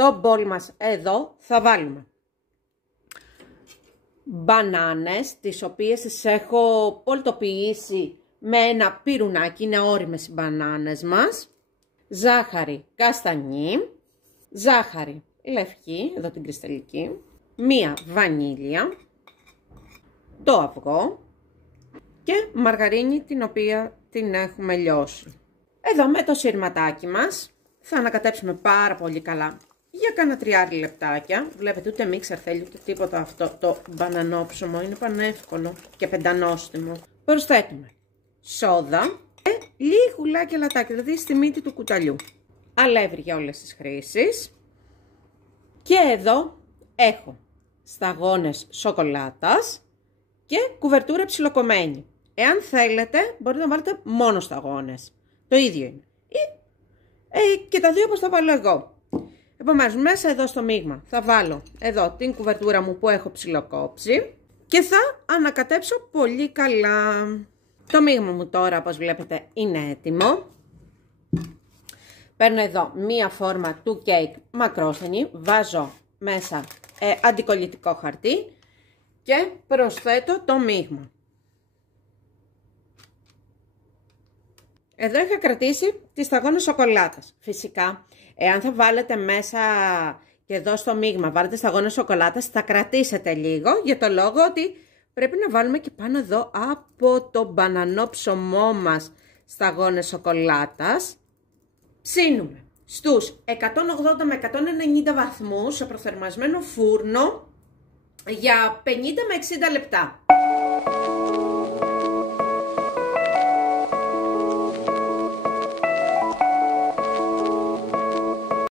Στο μπολ μας εδώ θα βάλουμε μπανάνες, τις οποίες τις έχω πολτοποιήσει με ένα πυρουνάκι, είναι ώριμες οι μπανάνες μας. Ζάχαρη καστανή, ζάχαρη λευκή, εδώ την κρυσταλλική, μία βανίλια, το αυγό και μαργαρίνη την οποία την έχουμε λιώσει. Εδώ με το σύρματάκι μας θα ανακατέψουμε πάρα πολύ καλά για κάνα 3 λεπτάκια. Βλέπετε, ούτε μίξερ θέλει ούτε τίποτα αυτό το μπανανόψωμο, είναι πανεύκολο και πεντανόστιμο. Προσθέτουμε σόδα και λίγουλάκι αλατάκι, δηλαδή στη μύτη του κουταλιού. Αλεύρι για όλες τις χρήσεις. Και εδώ έχω σταγόνες σοκολάτας και κουβερτούρα ψιλοκομμένη. Εάν θέλετε μπορείτε να βάλετε μόνο σταγόνες. Το ίδιο είναι. Και τα δύο όπως τα βάλω εγώ. Επομένως, μέσα εδώ στο μείγμα θα βάλω εδώ την κουβερτούρα μου που έχω ψιλοκόψει και θα ανακατέψω πολύ καλά. Το μείγμα μου τώρα, όπως βλέπετε, είναι έτοιμο. Παίρνω εδώ μία φόρμα του κέικ μακρόστενη, βάζω μέσα αντικολλητικό χαρτί και προσθέτω το μείγμα. Εδώ είχα κρατήσει τις σταγόνες σοκολάτας. Φυσικά, εάν θα βάλετε μέσα και εδώ στο μείγμα βάλετε σταγόνες σοκολάτας, θα κρατήσετε λίγο για το λόγο ότι πρέπει να βάλουμε και πάνω εδώ από το μπανανό ψωμό μας σταγόνες σοκολάτας. Ψήνουμε στους 180 με 190 βαθμούς σε προθερμασμένο φούρνο για 50 με 60 λεπτά.